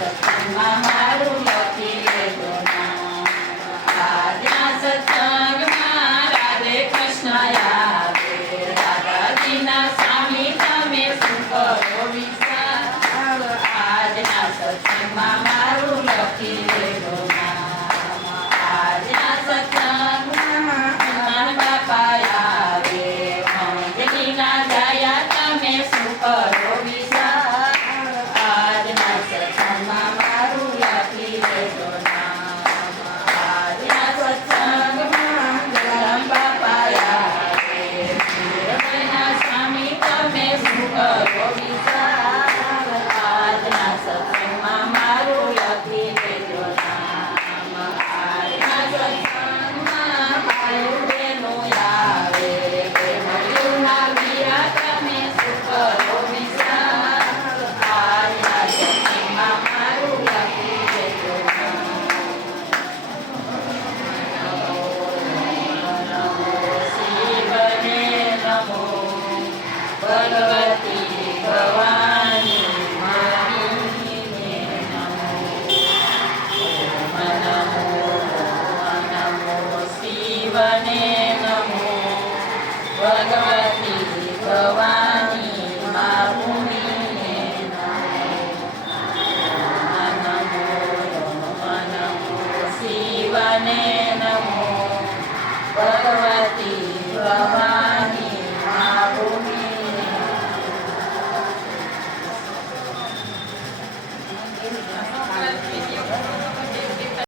સત્સંગમાં મારું લખી લેજો આજ્ઞા સત્સંગમાં રાધે કૃષ્ણ આવે રાધાજીના સ્વામી તમે શું કરો વિચાર આજના સત્સંગમાં મારું લખી લેજો Amen.